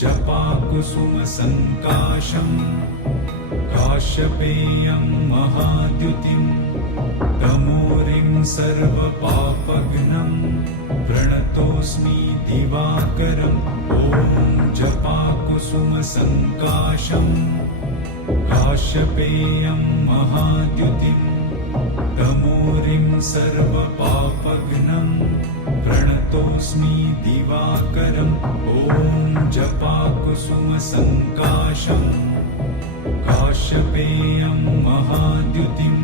जपाकुसुमसङ्काशम् काश्यपेयं महाद्युतिं तमोरिं सर्वपापघ्नं प्रणतोऽस्मि दिवाकरम् ॐ जपाकुसुमसङ्काशम् काश्यपेयं महाद्युतिं तमोरिं सर्वपापघ्नं प्रणतोऽस्मि दिवाकरम् ॐ जपाकुसुमसङ्काशम् काश्यपेयं महाद्युतिं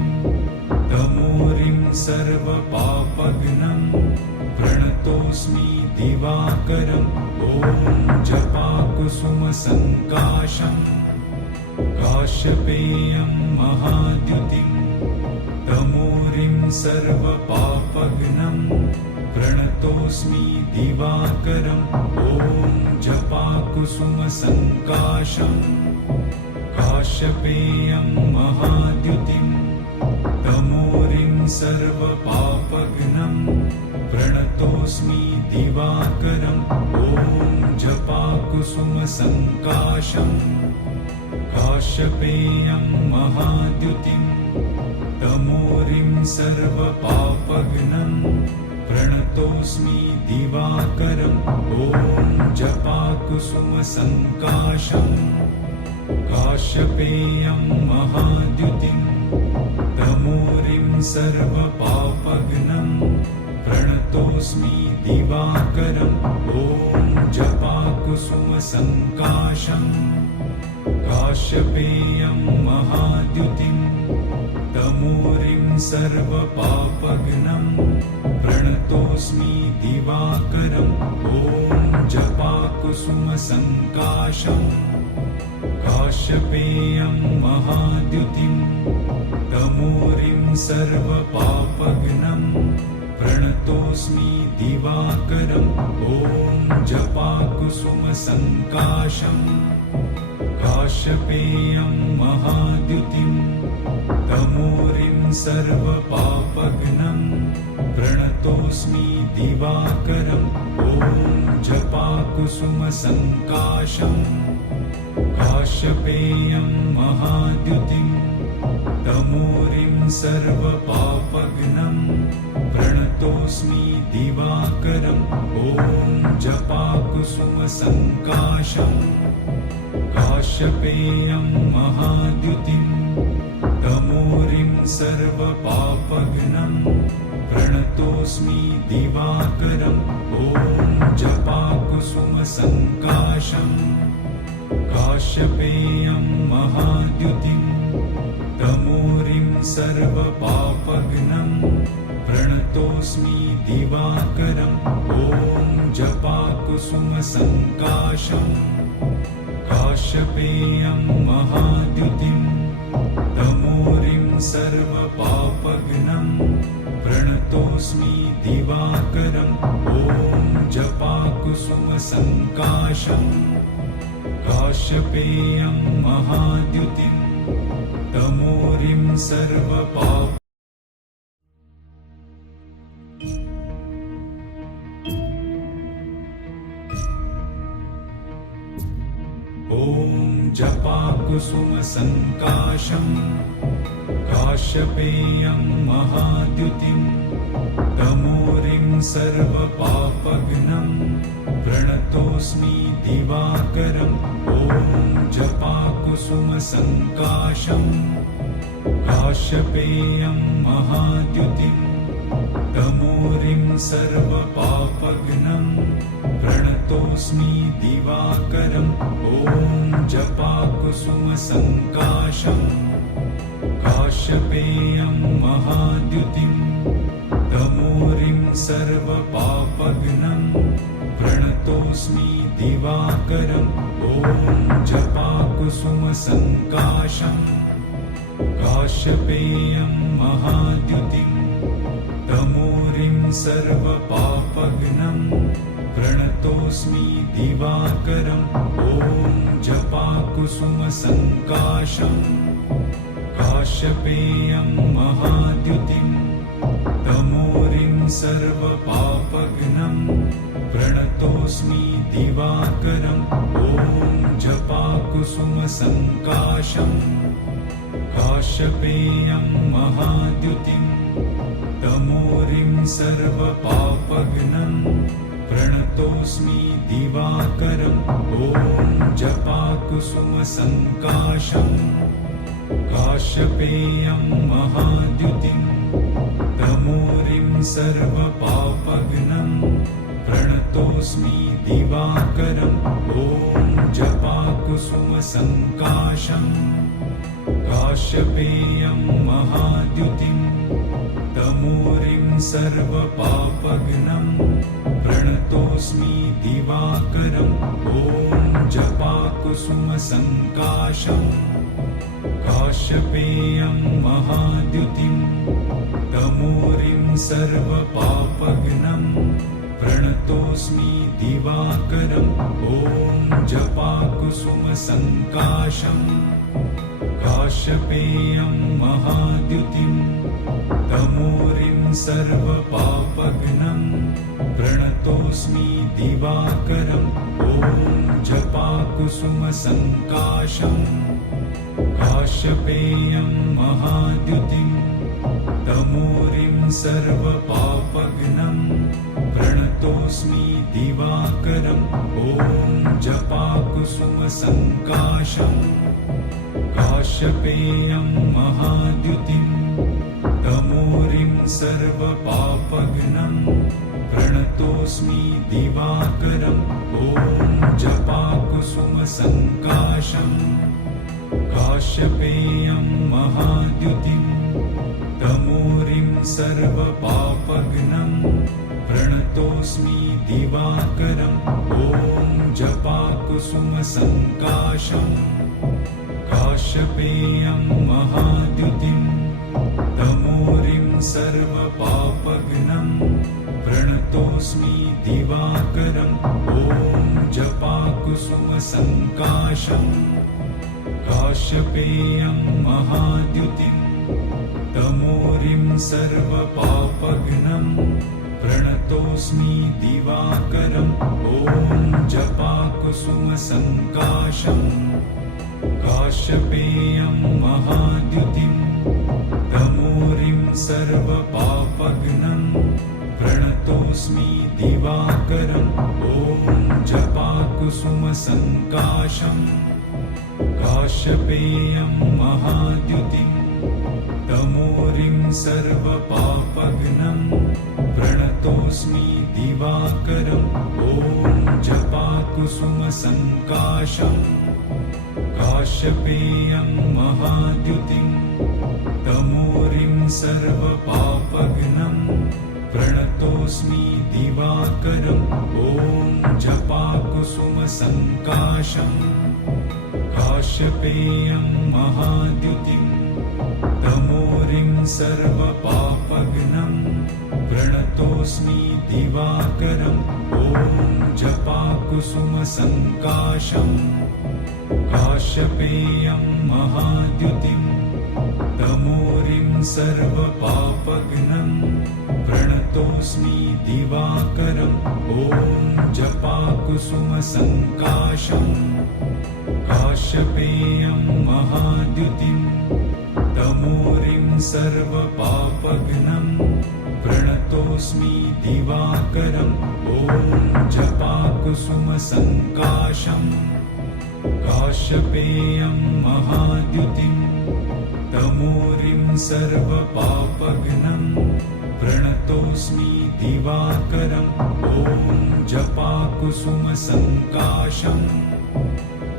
तमोरिं सर्वपापघ्नं प्रणतोऽस्मि दिवाकरम् ॐ जपाकुसुमसङ्काशम् काश्यपेयं महाद्युतिं तमोरिं सर्वपापघ्नं प्रणतोऽस्मि दिवाकरम् ॐ जपाकुसुमसङ्काशम् काश्यपेयं महाद्युतिं तमोरिं सर्वपापघ्नं प्रणतोऽस्मि दिवाकरम् ॐ जपाकुसुमसङ्काशम् काश्यपेयं महाद्युतिं तमोरिं सर्वपापघ्नं प्रणतोऽस्मि दिवाकरम् ॐ जपाकुसुमसङ्काशम् काश्यपेयं महाद्युतिं तमोरिं सर्वपापघ्नं प्रणतोऽस्मि दिवाकरम् ॐ जपाकुसुमसङ्काशम् काश्यपेयं महाद्युतिं तमोरिं सर्वपापघ्नं प्रणतोऽस्मि दिवाकरम् ॐ जपाकुसुमसङ्काशम् काश्यपेयं महाद्युतिं तमोरिं सर्वपापघ्नं प्रणतोऽस्मि दिवाकरम् ॐ जपाकुसुमसङ्काशम् काश्यपेयं महाद्युतिं तमोरिं सर्वपापघ्नं प्रणतोऽस्मि दिवाकरम् ॐ जपाकुसुमसङ्काशम् काश्यपेयं महाद्युतिं तमोरिं सर्वपापघ्नं प्रणतोऽस्मि दिवाकरम् ॐ जपाकुसुमसङ्काशम् काश्यपेयं महाद्युतिं तमोरिं सर्वपापघ्नं प्रणतोऽस्मि दिवाकरम् ॐ जपाकुसुमसङ्काशम् काश्यपेयं महाद्युतिं तमोरिं सर्वपापघ्नं प्रणतोऽस्मि दिवाकरम् ॐ जपाकुसुमसङ्काशम् काश्यपेयं महाद्युतिं तमोरिं सर्वपापघ्नं प्रणतोऽस्मि दिवाकरम् ॐ जपाकुसुमसङ्काशम् काश्यपेयं महाद्युतिं तमोरिं सर्वपाप ॐ जपाकुसुमसङ्काशम् काश्यपेयं महाद्युतिं तमोरिं सर्वपापघ्नं प्रणतोऽस्मि दिवाकरम् ॐ जपाकुसुमसङ्काशम् काश्यपेयं महाद्युतिं तमोरिं सर्वपापघ्नं प्रणतोऽस्मि दिवाकरम् ॐ जपाकुसुमसङ्काशम् काश्यपेयं महाद्युतिं तमोरिं सर्वपापघ्नं प्रणतोऽस्मि दिवाकरम् ॐ जपाकुसुमसङ्काशम् काश्यपेयं महाद्युतिं तमोरिं सर्वपापघ्नं प्रणतोऽस्मि दिवाकरम् ॐ जपाकुसुमसङ्काशम् काश्यपेयं महाद्युतिं तमोरिं सर्वपापघ्नं प्रणतोऽस्मि दिवाकरम् ॐ जपाकुसुमसङ्काशम् काश्यपेयं महाद्युतिं तमोरिं सर्वपापघ्नं प्रणतोऽस्मि दिवाकरम् ॐ जपाकुसुमसङ्काशम् काश्यपेयं महाद्युतिं तमोरिं सर्वपापघ्नं प्रणतोऽस्मि दिवाकरम् ॐ जपाकुसुमसङ्काशम् काश्यपेयं महाद्युतिं तमोरिं सर्वपापघ्नं प्रणतोऽस्मि दिवाकरम् ॐ जपाकुसुमसङ्काशम् काश्यपेयं महाद्युतिं तमोरिं सर्वपापघ्नं प्रणतोऽस्मि दिवाकरम् ॐ जपाकुसुमसङ्काशम् काश्यपेयं महाद्युतिं तमोरिं सर्वपापघ्नं प्रणतोऽस्मि दिवाकरम् ॐ जपाकुसुमसङ्काशम् काश्यपेयं महाद्युतिं तमोरिं सर्वपापघ्नं प्रणतोऽस्मि दिवाकरम् ॐ जपाकुसुमसङ्काशम् काश्यपेयं महाद्युतिं तमोरिं सर्वपापघ्नं प्रणतोऽस्मि दिवाकरम् ॐ जपाकुसुमसङ्काशम् काश्यपेयं महाद्युतिं तमोरिं सर्वपापघ्नं प्रणतोऽस्मि दिवाकरम् ॐ जपाकुसुमसङ्काशम् काश्यपेयं महाद्युतिं तमोरिं सर्वपापघ्नं प्रणतोऽस्मि दिवाकरम् ॐ जपाकुसुमसङ्काशम् काश्यपेयं महाद्युतिं तमोरिं सर्वपापघ्नं प्रणतोऽस्मि दिवाकरम् ॐ जपाकुसुमसङ्काशम् काश्यपेयं महाद्युतिं तमोरिं सर्वपापघ्नं प्रणतोऽस्मि दिवाकरम् ॐ जपाकुसुमसङ्काशम् काश्यपेयं महाद्युतिं तमोरिं सर्वपापघ्नं प्रणतोऽस्मि दिवाकरम् ॐ जपाकुसुमसङ्काशम् काश्यपेयं महाद्युतिं तमोरिं सर्वपापघ्नं प्रणतोऽस्मि दिवाकरम् ॐ जपाकुसुमसङ्काशम् काश्यपेयं महाद्युतिं तमोरिं सर्वपापघ्नं प्रणतोऽस्मि दिवाकरम् ॐ जपाकुसुमसङ्काशम् काश्यपेयं महाद्युतिं तमोरिं सर्वपापघ्नं प्रणतोऽस्मि दिवाकरम् ॐ जपाकुसुमसङ्काशम् काश्यपेयं महाद्युतिं तमोरिं सर्वपापघ्नं प्रणतोऽस्मि दिवाकरम् ॐ जपाकुसुमसङ्काशम् काश्यपेयं महाद्युतिं तमोरिं सर्वपापघ्नं प्रणतोऽस्मि दिवाकरम् ॐ जपाकुसुमसङ्काशम्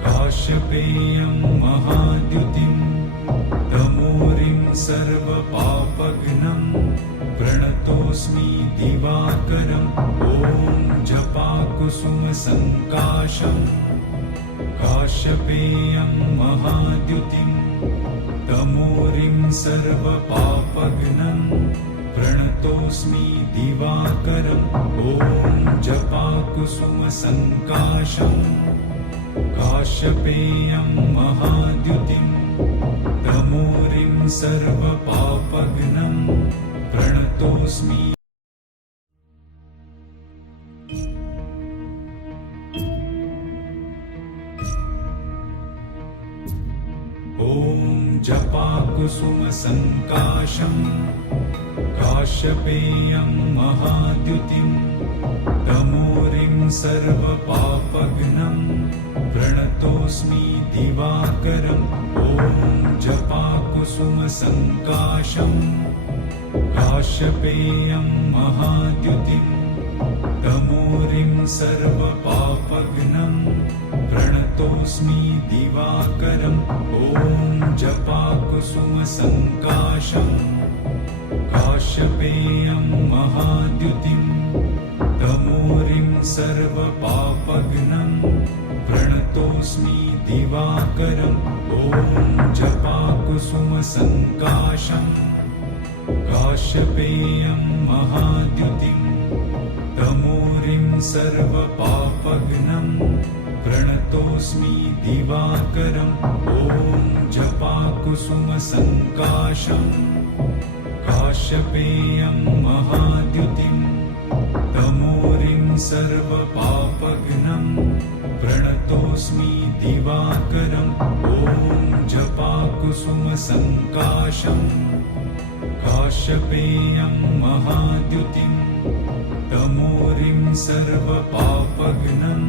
काश्यपेयं महाद्युतिं तमोरिं सर्वपापघ्नं प्रणतोऽस्मि दिवाकरम् ॐ जपाकुसुमसङ्काशम् काश्यपेयं महाद्युतिं तमोरिं सर्वपापघ्नं प्रणतोऽस्मि दिवाकरम् ॐ जपाकुसुमसङ्काशम् काश्यपेयं महाद्युतिं तमोरिं सर्वपापघ्नं प्रणतोऽस्मि जपाकुसुमसङ्काशम् काश्यपेयं महाद्युतिं तमोरिं सर्वपापघ्नं प्रणतोऽस्मि दिवाकरम् ॐ जपाकुसुमसङ्काशम् काश्यपेयं महाद्युतिं तमोरिं सर्वपापघ्नं प्रणतोऽस्मि दिवाकरम् ॐ जपाकुसुमसङ्काशम् काश्यपेयं महाद्युतिं तमोरिं सर्वपापघ्नं प्रणतोऽस्मि दिवाकरम् ॐ जपाकुसुमसङ्काशम् काश्यपेयं महाद्युतिं तमोरिं सर्वपापघ्नं प्रणतोऽस्मि दिवाकरम् ॐ जपाकुसुमसङ्काशम् काश्यपेयं महाद्युतिं तमोरिं सर्वपापघ्नं प्रणतोऽस्मि दिवाकरम् ॐ जपाकुसुमसङ्काशम् काश्यपेयं महाद्युतिं तमोरिं सर्वपापघ्नं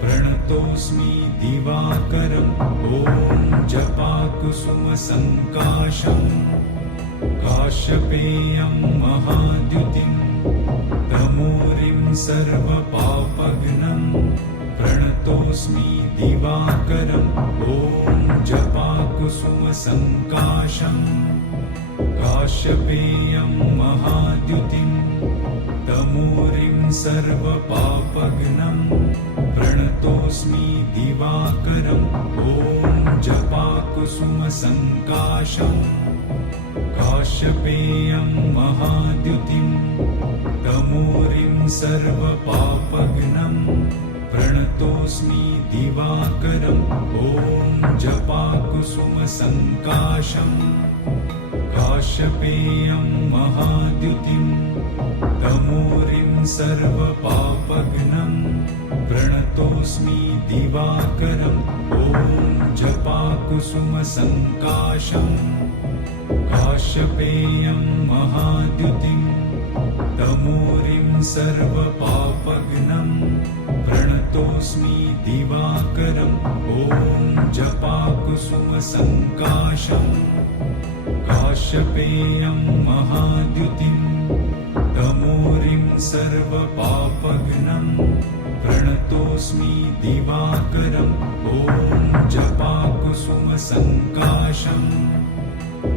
प्रणतोऽस्मि दिवाकरम् ॐ जपाकुसुमसङ्काशम् काश्यपेयं महाद्युतिं तमोरिं सर्वपापघ्नं प्रणतोऽस्मि दिवाकरम् ॐ जपाकुसुमसङ्काशम् काश्यपेयं महाद्युतिं तमोरिं सर्वपापघ्नं प्रणतोऽस्मि दिवाकरम् ॐ जपाकुसुमसङ्काशम् काश्यपेयं महाद्युतिं तमोरिं सर्वपापघ्नं प्रणतोऽस्मि दिवाकरम् ॐ जपाकुसुमसङ्काशम् काश्यपेयं महाद्युतिं तमोरिं सर्वपापघ्नं प्रणतोऽस्मि दिवाकरम् ॐ जपाकुसुमसङ्काशम् काश्यपेयं महाद्युतिं तमोरिं सर्वपापघ्नं प्रणतोऽस्मि दिवाकरम् ॐ जपाकुसुमसङ्काशम् काश्यपेयं महाद्युतिं तमोरिं सर्वपापघ्नं प्रणतोऽस्मि दिवाकरम् ॐ जपाकुसुमसङ्काशम्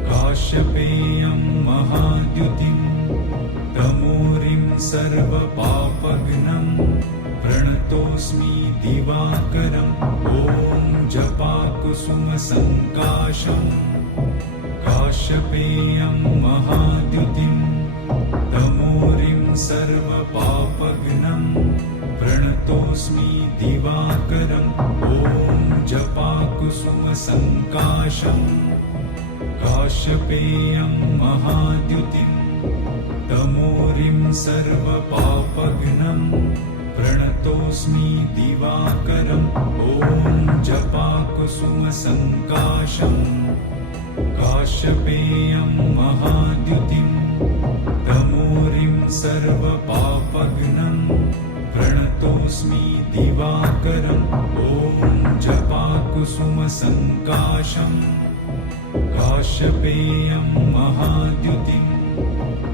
काश्यपेयं महाद्युतिं तमोरिं सर्वपापघ्नं प्रणतोऽस्मि दिवाकरम् ॐ जपाकुसुमसङ्काशम् काश्यपेयं महाद्युतिं तमोरिं सर्वपापघ्नं प्रणतोऽस्मि दिवाकरम् ॐ जपाकुसुमसङ्काशम् काश्यपेयं महाद्युतिं तमोरिं सर्वपापघ्नं प्रणतोऽस्मि दिवाकरम् ॐ जपाकुसुमसङ्काशम् काश्यपेयं महाद्युतिं तमोरिं सर्वपापघ्नं प्रणतोऽस्मि दिवाकरम् ॐ जपाकुसुमसङ्काशम् काश्यपेयं महाद्युतिं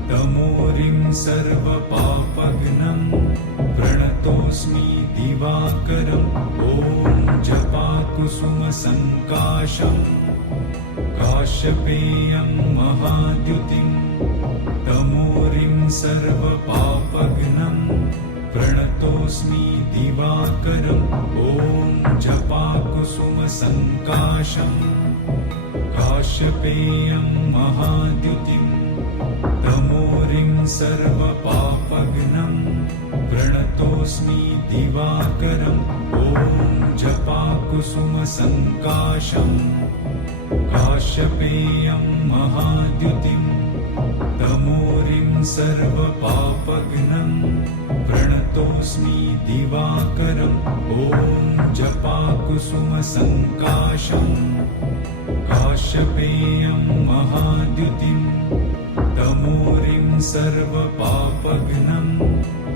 तमोरिं सर्वपापघ्नं प्रणतोऽस्मि दिवाकरम् ॐ जपाकुसुमसङ्काशम् काश्यपेयं महाद्युतिं तमोरिं सर्वपापघ्नं प्रणतोऽस्मि दिवाकरम् ॐ जपाकुसुमसङ्काशम् काश्यपेयं महाद्युतिं तमोरिं सर्वपापघ्नं प्रणतोऽस्मि दिवाकरम् ॐ जपाकुसुमसङ्काशम् काश्यपेयं महाद्युतिं तमोरिं सर्वपापघ्नं प्रणतोऽस्मि दिवाकरम् ॐ जपाकुसुमसङ्काशम् काश्यपेयं महाद्युतिं तमोरिं सर्वपापघ्नं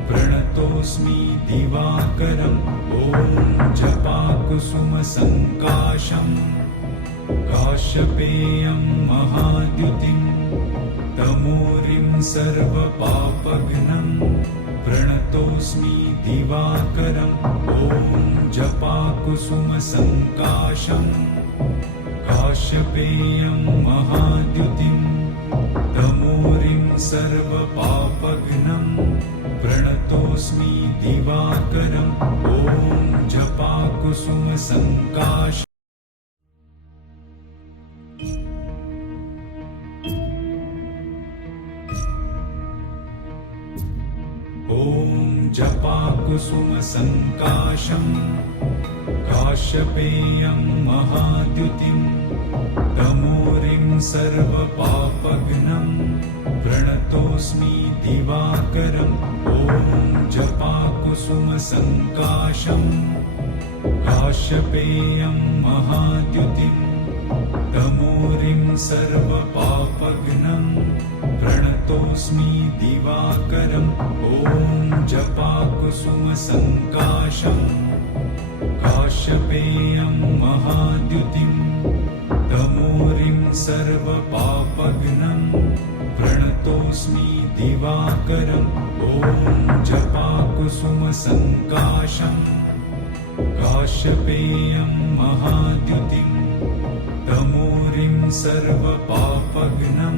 प्रणतोऽस्मि दिवाकरम् ॐ जपाकुसुमसङ्काशम् काश्यपेयं महाद्युतिं तमोरिं सर्वपापघ्नं प्रणतोऽस्मि दिवाकरम् ॐ जपाकुसुमसङ्काशम् काश्यपेयं महाद्युतिं तमोरिं सर्वपापघ्नं प्रणतोऽस्मि दिवाकरम् ॐ जपाकुसुमसङ्काशम् ॐ जपाकुसुमसङ्काशम् काश्यपेयं महाद्युतिं तमोरिं सर्वपापघ्नं प्रणतोऽस्मि दिवाकरम् ॐ जपाकुसुमसङ्काशम् काश्यपेयं महाद्युतिं तमोरिं सर्वपापघ्नं प्रणतोऽस्मि दिवाकरम् ॐ जपाकुसुमसङ्काशम् काश्यपेयं महाद्युतिं तमोरिं सर्वपापघ्नं प्रणतोऽस्मि दिवाकरम् ॐ जपाकुसुमसङ्काशम् काश्यपेयं महाद्युतिं तमोरिं सर्वपापघ्नं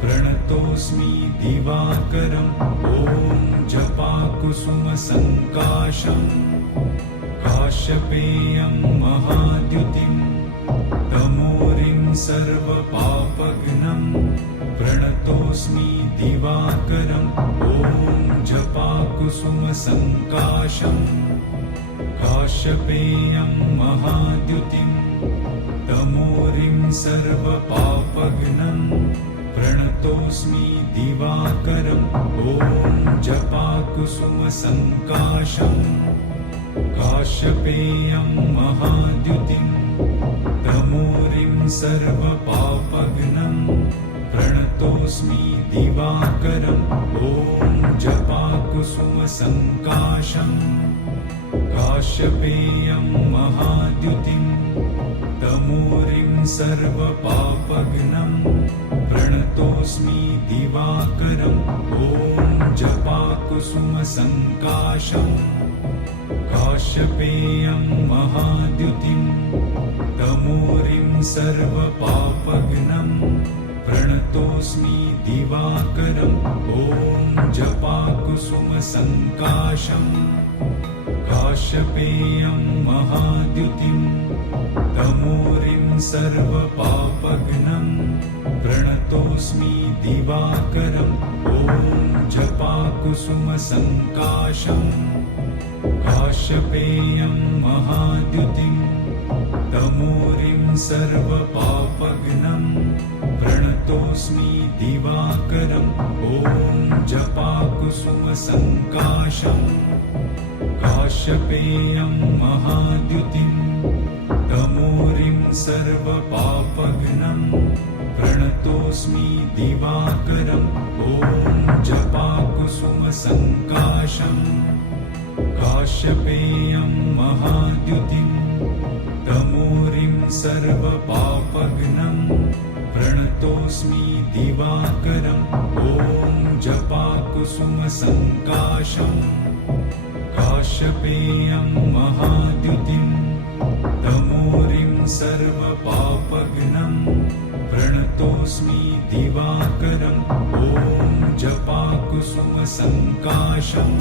प्रणतोऽस्मि दिवाकरम् ॐ जपाकुसुमसङ्काशम् काश्यपेयं महाद्युतिं तमोरिं सर्वपापघ्नं प्रणतोऽस्मि दिवाकरम् ॐ जपाकुसुमसङ्काशम् काश्यपेयं महाद्युतिं तमोरिं सर्वपापघ्नं प्रणतोऽस्मि दिवाकरम् ॐ जपाकुसुमसङ्काशम् काश्यपेयं महाद्युतिं तमोरिं सर्वपापघ्नं प्रणतोऽस्मि दिवाकरम् ॐ जपाकुसुमसङ्काशम् काश्यपेयं महाद्युतिं तमोरिं सर्वपापघ्नं प्रणतोऽस्मि दिवाकरम् ॐ जपाकुसुमसङ्काशम् काश्यपेयं महाद्युतिं तमोरिं सर्वपापघ्नं प्रणतोऽस्मि दिवाकरम् ॐ जपाकुसुमसङ्काशम् काश्यपेयं महाद्युतिं तमोरिं सर्वपापघ्नं प्रणतोऽस्मि दिवाकरम् ॐ जपाकुसुमसङ्काशम् काश्यपेयं महाद्युतिं तमोरिं सर्वपापघ्नं प्रणतोऽस्मि दिवाकरम् ॐ जपाकुसुमसङ्काशम् काश्यपेयं महाद्युतिं तमोरिं सर्वपापघ्नं प्रणतोऽस्मि दिवाकरम् ॐ जपाकुसुमसङ्काशम् काश्यपेयं महाद्युतिं तमोरिं सर्वपापघ्नं प्रणतोऽस्मि दिवाकरम् ॐ जपाकुसुमसङ्काशम् काश्यपेयं महाद्युतिं तमोरिं सर्वपापघ्नं प्रणतोऽस्मि दिवाकरम् ॐ जपाकुसुमसङ्काशम्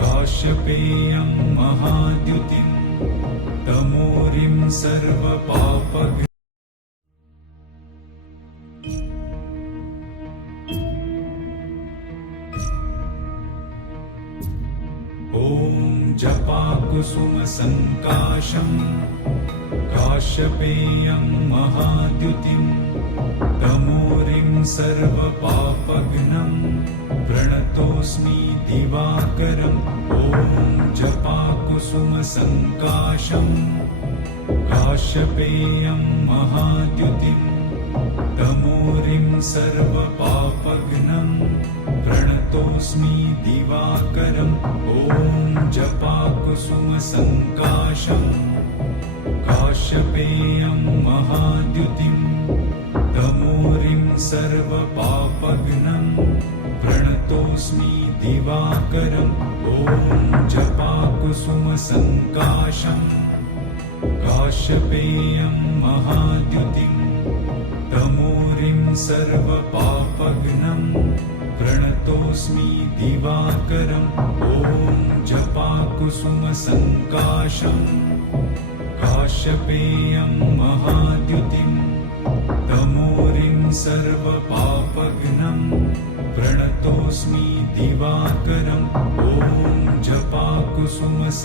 काश्यपेयं महाद्युतिं तमोरिं सर्वपापघ्नं ॐ जपाकुसुमसङ्काशम् काश्यपेयं महाद्युतिं तमोरिं सर्वपापघ्नं प्रणतोऽस्मि दिवाकरम् ॐ जपाकुसुमसङ्काशम् काश्यपेयं महाद्युतिं तमोरिं सर्वपापघ्नं प्रणतोऽस्मि दिवाकरम् ॐ जपाकुसुमसङ्काशम् काश्यपेयं महाद्युतिं तमोरिं सर्वपापघ्नं प्रणतोऽस्मि दिवाकरम् ॐ जपाकुसुमसङ्काशम् काश्यपेयं महाद्युतिं तमोरिं सर्वपापघ्नं प्रणतोऽस्मि दिवाकरम् ॐ जपाकुसुमसङ्काशम् काश्यपेयं महाद्युतिं तमोरिं सर्वपापघ्नं प्रणतोऽस्मि दिवाकरम् ॐ जपाकुसुमसङ्काशम्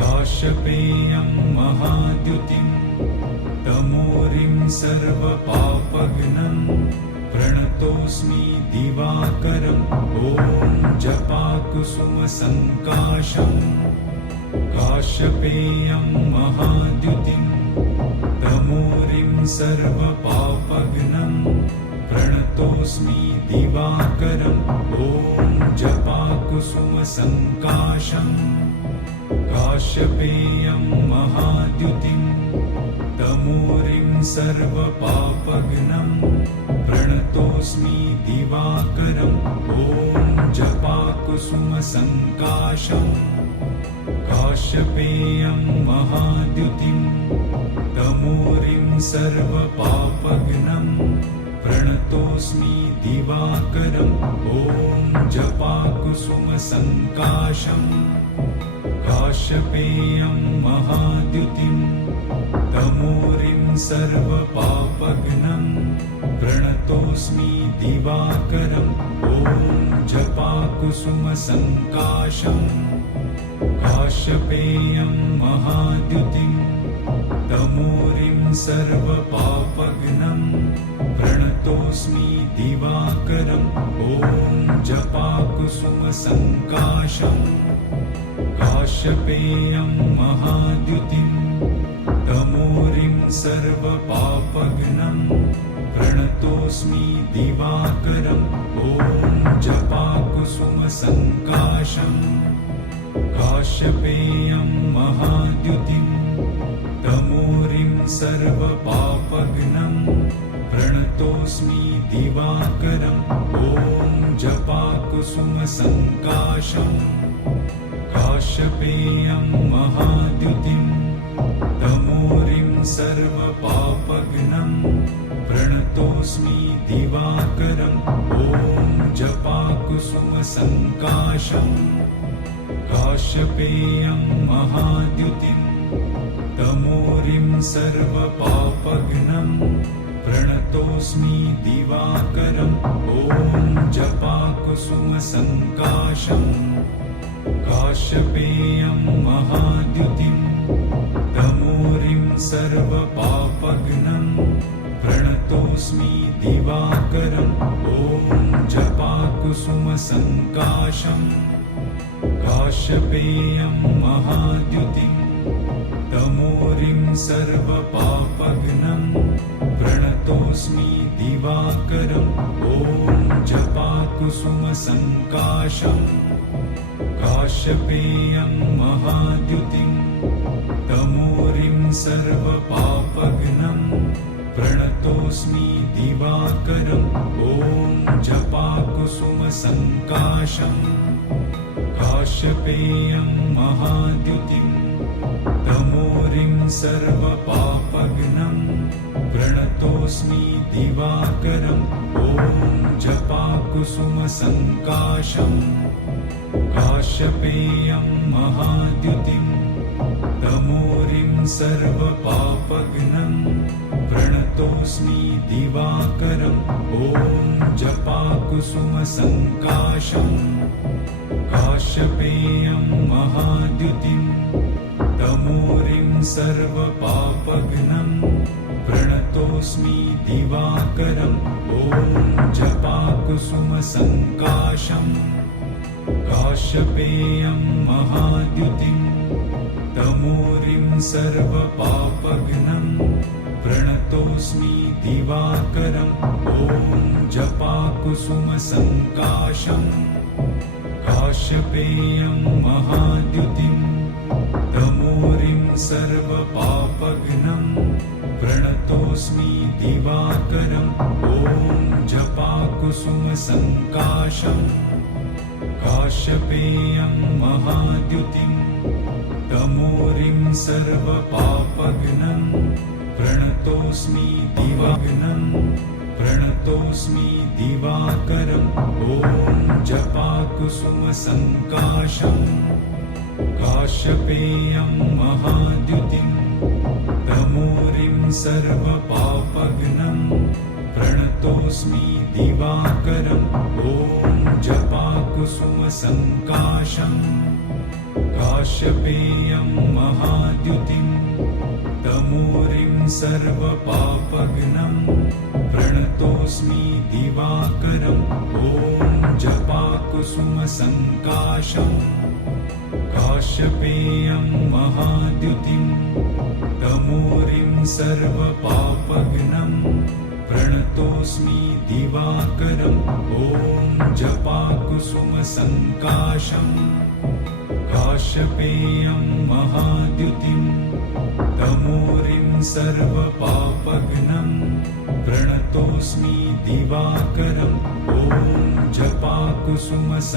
काश्यपेयं महाद्युतिं तमोरिं सर्वपापघ्नं प्रणतोऽस्मि दिवाकरम् ॐ जपाकुसुमसङ्काशम् काश्यपेयं महाद्युतिं तमोरिं सर्वपापघ्नं प्रणतोऽस्मि दिवाकरम् ॐ जपाकुसुमसङ्काशम् काश्यपेयं महाद्युतिं तमोरिं सर्वपापघ्नं प्रणतोऽस्मि दिवाकरम् ॐ जपाकुसुमसङ्काशम् काश्यपेयं महाद्युतिं तमोरिं सर्वपापघ्नं प्रणतोऽस्मि दिवाकरम् ॐ जपाकुसुमसङ्काशम् काश्यपेयं महाद्युतिं तमोरिं सर्वपापघ्नं प्रणतोऽस्मि दिवाकरम् ॐ जपाकुसुमसङ्काशम् काश्यपेयं महाद्युतिं तमोरिं सर्वपापघ्नं प्रणतोऽस्मि दिवाकरम् ॐ जपाकुसुमसङ्काशम् काश्यपेयं महाद्युतिं तमोरिं सर्वपापघ्नं प्रणतोऽस्मि दिवाकरम् ॐ जपाकुसुमसङ्काशम् काश्यपेयं महाद्युतिं तमोरिं सर्वपापघ्नं प्रणतोऽस्मि दिवाकरम् ॐ जपाकुसुमसङ्काशम् काश्यपेयं महाद्युतिं तमोरिं सर्वपापघ्नं प्रणतोऽस्मि दिवाकरम् ॐ जपाकुसुमसङ्काशम् काश्यपेयं महाद्युतिं तमोरिं सर्वपापघ्नं प्रणतोऽस्मि दिवाकरम् ॐ जपाकुसुमसङ्काशम् काश्यपेयं महाद्युतिं तमोरिं सर्वपापघ्नं प्रणतोऽस्मि दिवाकरम् ॐ जपाकुसुमसङ्काशम् काश्यपेयं महाद्युतिं तमोरिं सर्वपापघ्नं प्रणतोऽस्मि दिवाकरम् ॐ जपाकुसुमसङ्काशम् काश्यपेयं महाद्युतिं तमोरिं सर्वपापघ्नं प्रणतोऽस्मि दिवाकरम् ॐ जपाकुसुमसङ्काशम् काश्यपेयं महाद्युतिं तमोरिं सर्वपापघ्नं प्रणतोऽस्मि दिवाकरम् ॐ जपाकुसुमसङ्काशम् काश्यपेयं महाद्युतिं तमोरिं सर्वपापघ्नं प्रणतोऽस्मि दिवाकरम् ॐ जपाकुसुमसङ्काशम् काश्यपेयं महाद्युतिं तमोरिं सर्वपापघ्नं प्रणतोऽस्मि दिवाकरम् ॐ जपाकुसुमसङ्काशम् काश्यपेयं महाद्युतिं तमोरिं सर्वपापघ्नं प्रणतोऽस्मि दिवाकरम् ॐ जपाकुसुमसङ्काशम् काश्यपेयं महाद्युतिं तमोरिं सर्वपापघ्नं प्रणतोऽस्मि दिवाकरम् ॐ जपाकुसुमसङ्काशम् काश्यपेयं महाद्युतिं तमोरिं सर्वपापघ्नं प्रणतोऽस्मि दिवाघ्नं प्रणतोऽस्मि दिवाकरम् ॐ जपाकुसुमसङ्काशम् काश्यपेयं महाद्युतिं तमोरिं सर्वपापघ्नं प्रणतोऽस्मि दिवाकरम् ॐ जपाकुसुमसङ्काशम् काश्यपेयं महाद्युतिं तमोरिं सर्वपापघ्नं प्रणतोऽस्मि दिवाकरम् ॐ जपाकुसुमसङ्काशम् काश्यपेयं महाद्युतिं तमोरिं सर्वपापघ्नं प्रणतोऽस्मि दिवाकरम् ॐ जपाकुसुमसङ्काशम् काश्यपेयं महाद्युतिं तमोरिं सर्वपापघ्नं प्रणतोऽस्मि दिवाकरम् ॐ जपाकुसुमसङ्काशम्